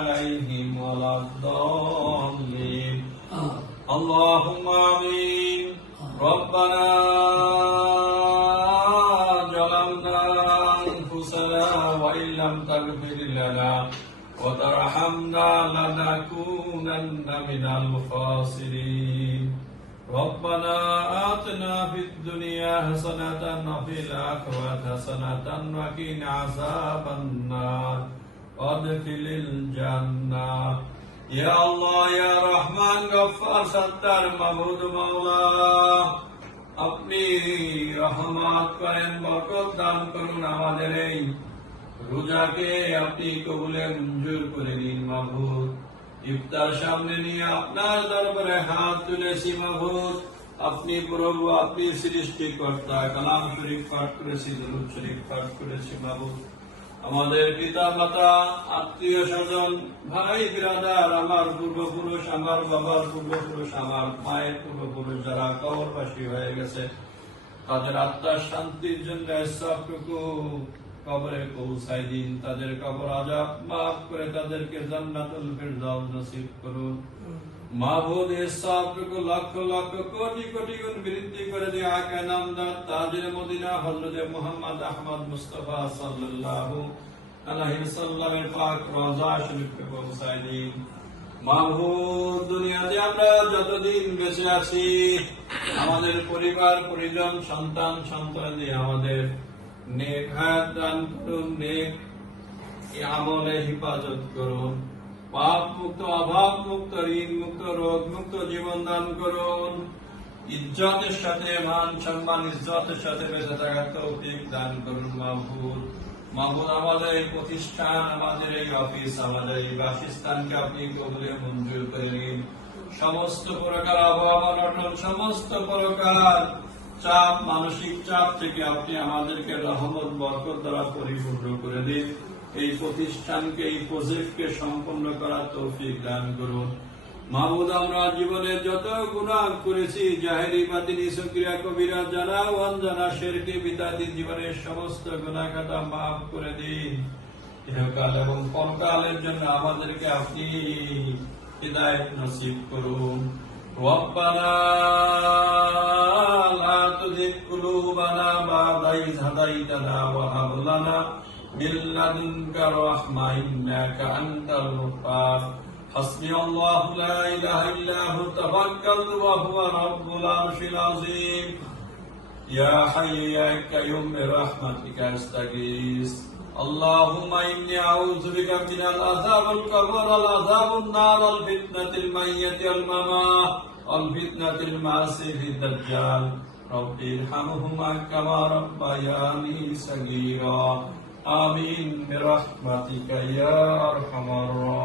عليهم ولا الضالين اللهم آمين ربنا ظلمنا أنفسنا وإن لم تغفر لنا وترحمنا لنكونن من الخاسرين ربنا آتنا في الدنيا حسنة وفي الآخرة حسنة وقنا عذاب النار وادخل الجنة يا الله يا رحمن غفار ستار মাবুদ মাওলা আপনি রহমত করেন বরকত দান করুন আমাদের এই রোজাকে আপনি কবুলে মঞ্জুর করে নিন মাবুদ ইফতার সামনে নিয়ে আপনার দরবারে হাত তুলেছি মাবুদ আপনি প্রভু আপনি সৃষ্টিকর্তা কালাম শরীফ পাঠ করেছি দরুদ শরীফ পাঠ করেছি মাবুদ আমাদের পিতা মাতা আত্মীয় স্বজন ভাই বিরাদার আমার পূর্বপুরুষ আমার বাবার পূর্বপুরুষ আমার মায়ের পূর্বপুরুষ যারা কবরবাসী হয়ে গেছে তাদের আত্মার শান্তির জন্য সবটুকু কবরে পৌঁছাই দিন তাদের কবর আযাব মাফ করে তাদেরকে জান্নাতুল ফিরদাউস নসিব করুন মাবুদ সবটুকু লক্ষ লক্ষ কোটি কোটি গুণ বৃদ্ধি করে দিয়ে আকা নামদার তাজের মদিনা হযরত মুহাম্মদ আহমদ মুস্তাফা সাল্লাল্লাহু আলাইহি সাল্লামের পাক রওজা শরীফে পৌঁছাই দিন মাবুদ দুনিয়াতে আমরা যতদিন বেঁচে আছি আমাদের পরিবার পরিজন সন্তান সন্ততি আমাদের নেক হায়াত দান করুন নেক আমলে হিফাজত করুন পাপ মুক্ত অভাব মুক্ত ঋণ মুক্ত রোগ মুক্ত জীবন দান করুন ইজ্জতের সাথে মান সম্মান ইজ্জতের সাথে বেঁচে থাকার তৌফিক দান করুন মাবুদ মাবুদ আমাদের এই প্রতিষ্ঠান আমাদের এই অফিস আমাদের এই বাসস্থানকে আপনি কবুলে মঞ্জুর করে নিন সমস্ত প্রকার অভাব অনটন সমস্ত প্রকার চাপ মানসিক চাপ থেকে আপনি আমাদেরকে রহমত বরকত দ্বারা পরিপূর্ণ করে দিন এই প্রতিষ্ঠানকে এই প্রজেক্টকে সম্পন্ন করার তৌফিক দান করুন মাবুদ আমরা জীবনে যত গুনাহ করেছি জাহেরি বাতিনি সগীরা কবিরা জানা ও অনজানা শিরকি বিদাতি জীবনের সমস্ত গুনাহ খাতা মাফ করে দিন ইহকাল এবং পরকালের জন্য আমাদেরকে আপনি হিদায়াত নসিব করুন রব্বানা লা তুযিগ কুলুবানা বা'দা ইয হাদাইতানা ওয়া হাব লানা من لدنك رحمة إنك أنت الوهاب حسبي الله لا إله إلا هو توكلت وهو رب العرش العظيم يا حي يا قيوم برحمتك أستغيث اللهم إني أعوذ بك من العذاب القبر والعذاب النار والفتنة المحيا والممات والفتنة المسيح الدجال رب ارحمهما كما ربياني صغيرا آمين برحمتك يا أرحم الراحمين